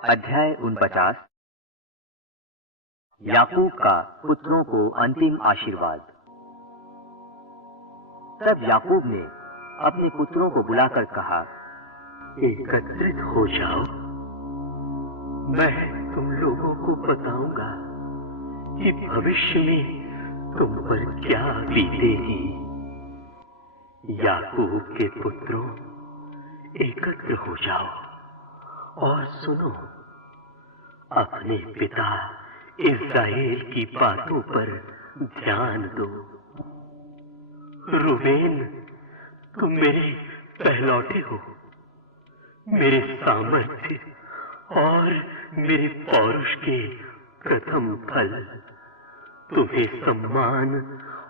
अध्याय 49। याकूब का पुत्रों को अंतिम आशीर्वाद। तब याकूब ने अपने पुत्रों को बुलाकर कहा, एकत्रित हो जाओ, मैं तुम लोगों को बताऊंगा कि भविष्य में तुम पर क्या बीतेगी। याकूब के पुत्रों, एकत्र हो जाओ और सुनो, अपने पिता इस्राएल की बातों पर ध्यान दो। रूबेन, तुम मेरे पहलौठे हो, मेरे सामर्थ्य और मेरे पौरुष के प्रथम फल। तुम्हें सम्मान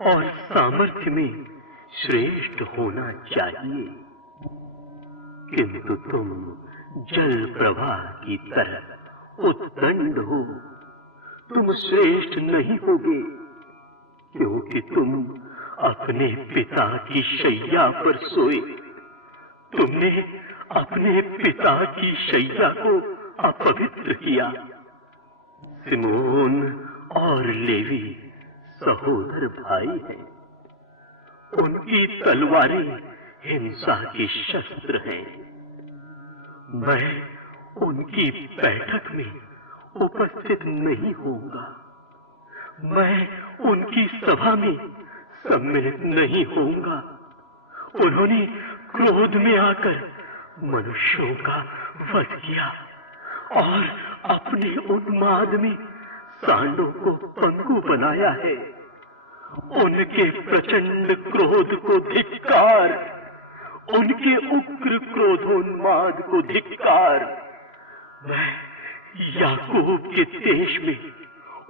और सामर्थ्य में श्रेष्ठ होना चाहिए, किंतु तुम जल प्रवाह की तरह उद्दंड हो। तुम श्रेष्ठ नहीं होगे, क्योंकि तुम अपने पिता की शैया पर सोए। तुमने अपने पिता की शैया को अपवित्र किया। सिमोन और लेवी सहोदर भाई हैं। उनकी तलवारें हिंसा के शस्त्र हैं। मैं उनकी बैठक में उपस्थित नहीं होऊंगा। मैं उनकी सभा में सम्मिलित नहीं होऊंगा। उन्होंने क्रोध में आकर मनुष्यों का वध किया और अपने उन्माद में सांडों को पंगु बनाया है। उनके प्रचंड क्रोध को धिक्कार, उनके उग्र क्रोधोन्माद को धिक्कार। मैं याकूब के देश में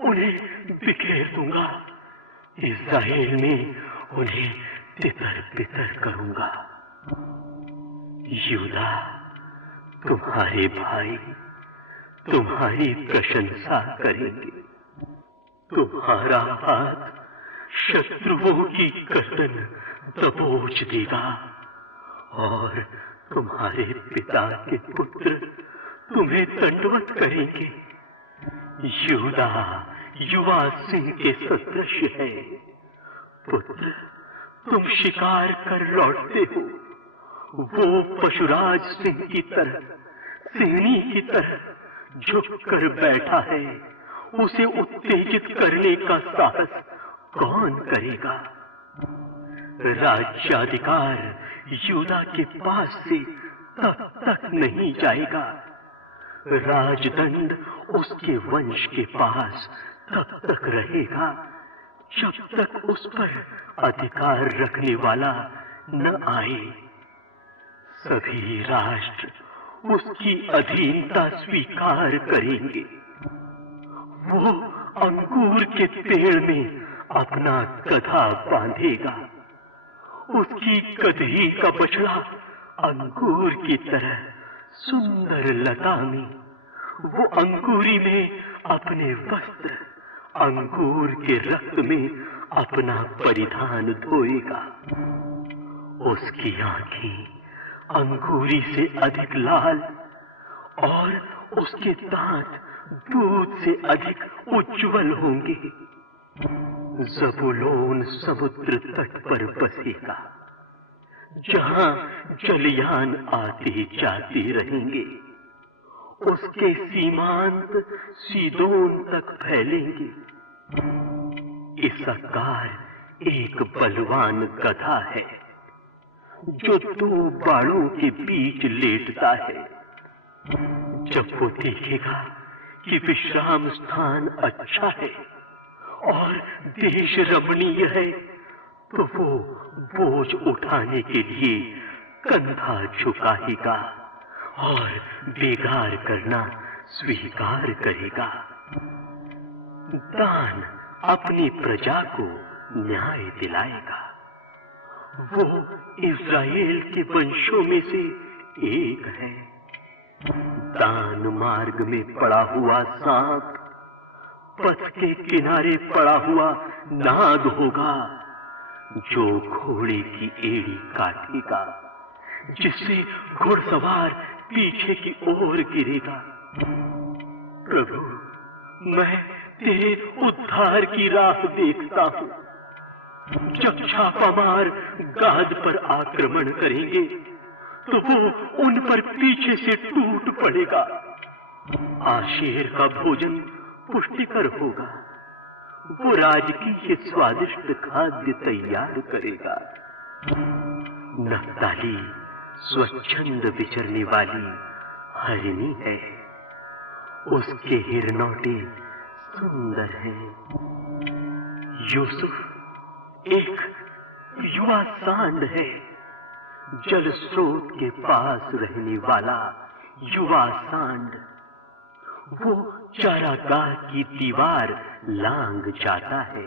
उन्हें बिखेर दूंगा, इस्राएल में उन्हें तितर बितर करूंगा। यहूदा, तुम्हारे भाई तुम्हारी प्रशंसा करेंगे। तुम्हारा हाथ शत्रुओं की गर्दन दबोच देगा और तुम्हारे पिता के पुत्र तुम्हें दंडवत करेंगे। यहूदा युवा सिंह के सदृश है। पुत्र, तुम शिकार कर लौटते हो। वो पशुराज सिंह की तरह, सिंहनी की तरह झुक कर बैठा है। उसे उत्तेजित करने का साहस कौन करेगा? राज्याधिकार यहूदा के पास से तब तक नहीं जाएगा। राजदंड उसके वंश के पास तब तक रहेगा, जब तक उस पर अधिकार रखने वाला न आए। सभी राष्ट्र उसकी अधीनता स्वीकार करेंगे। वो अंगूर के पेड़ में अपना गधा बांधेगा। उसकी गदही का बछड़ा अंगूर की तरह सुंदर लता में, वो अंगूरी में अपने वस्त्र, अंगूर के रक्त में अपना परिधान धोएगा। उसकी आंखें अंगूरी से अधिक लाल और उसके दांत दूध से अधिक उज्जवल होंगे। ज़बूलून समुद्र तट पर बसेगा, जहां जलयान आते जाते रहेंगे। उसके सीमांत सीदोन तक फैलेंगे। इस्साकार एक बलवान गधा है, जो दो बाड़ों के बीच लेटता है। जब वो देखेगा कि विश्राम स्थान अच्छा है और देश रमणीय है, तो वो बोझ उठाने के लिए कंधा झुकाएगा और बेगार करना स्वीकार करेगा। दान अपनी प्रजा को न्याय दिलाएगा। वो इस्राएल के वंशों में से एक है। दान मार्ग में पड़ा हुआ सांप, पथ के किनारे पड़ा हुआ नाग होगा, जो घोड़े की एड़ी काटेगा, जिससे घुड़सवार पीछे की ओर गिरेगा। प्रभु, मैं तेरे उद्धार की राह देखता हूं। जब छापामार गाद पर आक्रमण करेंगे तो वो उन पर पीछे से टूट पड़ेगा। आशेर का भोजन पुष्टिकर होगा, वो राजकीय स्वादिष्ट खाद्य तैयार करेगा। नफ्ताली स्वच्छंद विचरने वाली हरिणी है, उसके हिरनौटे सुंदर हैं। यूसुफ एक युवा सांड है, जल स्रोत के पास रहने वाला युवा सांड। वो चारागाह की दीवार लांघ जाता है।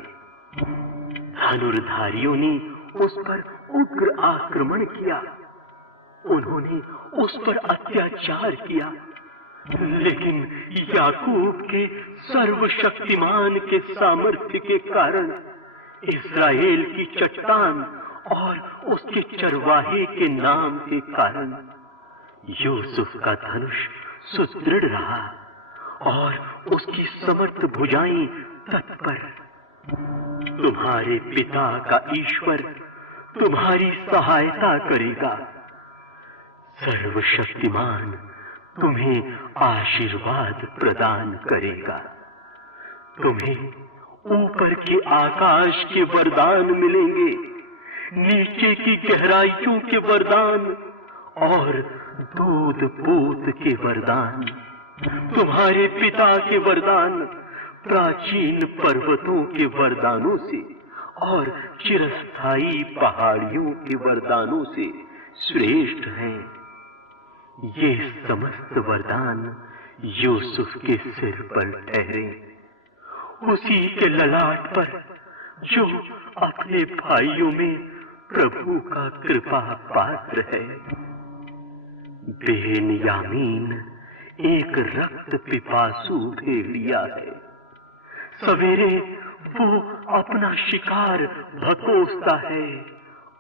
धनुर्धारियों ने उस पर उग्र आक्रमण किया, उन्होंने उस पर अत्याचार किया, लेकिन याकूब के सर्वशक्तिमान के सामर्थ्य के कारण इस्राएल की चट्टान और उसके चरवाहे के नाम के कारण यूसुफ का धनुष सुदृढ़ रहा और उसकी समर्थ भुजाएं तत्पर। तुम्हारे पिता का ईश्वर तुम्हारी सहायता करेगा। सर्वशक्तिमान तुम्हें आशीर्वाद प्रदान करेगा। तुम्हें ऊपर के आकाश के वरदान मिलेंगे, नीचे की गहराइयों के वरदान और दूध पूत के वरदान। तुम्हारे पिता के वरदान प्राचीन पर्वतों के वरदानों से और चिरस्थायी पहाड़ियों के वरदानों से श्रेष्ठ हैं। ये समस्त वरदान यूसुफ के सिर पर ठहरे, उसी के ललाट पर जो अपने भाइयों में प्रभु का कृपा पात्र है। बेन्यामीन एक रक्त पिपासु भेड़िया है। सवेरे वो अपना शिकार भकोसता है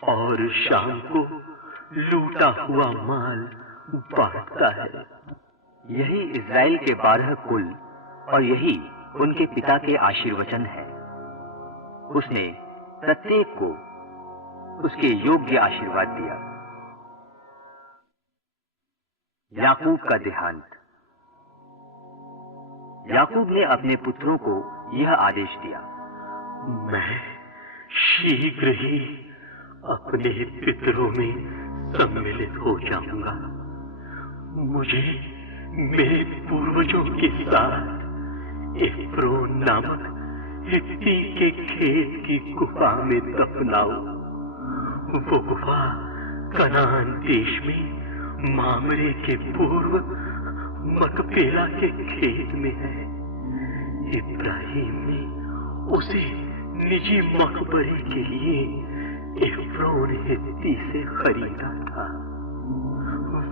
और शाम को लूटा हुआ माल बांटता है। यही इज़राइल के 12 कुल और यही उनके पिता के आशीर्वचन है। उसने प्रत्येक को उसके योग्य आशीर्वाद दिया। याकूब का देहांत। याकूब ने अपने पुत्रों को यह आदेश दिया, मैं शीघ्र ही अपने पितरों में सम्मिलित हो जाऊंगा। मुझे मेरे पूर्वजों के साथ एफ्रोन नामक हित्ती के खेत की गुफा में दफनाओ। वो गुफा कनान देश में मामरे के पूर्व मकपेला के खेत में है। इब्राहिम ने उसे निजी मकबरे के लिए एफ्रोन हित्ती से खरीदा था।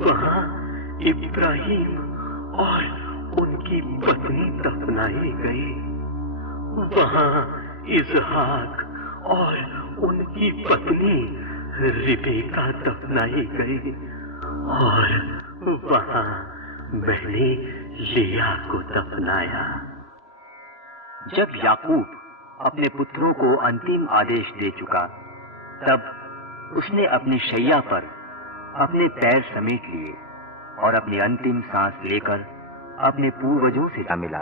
वहां इब्राहिम और उनकी पत्नी दफनाए गए। वहां इसहाक और उनकी पत्नी रिबेका दफनाए गए और वहां मैंने लिया को दफनाया। जब याकूब अपने पुत्रों को अंतिम आदेश दे चुका, तब उसने अपनी शैया पर अपने पैर समेट लिए और अपनी अंतिम सांस लेकर अपने पूर्वजों से जा मिला।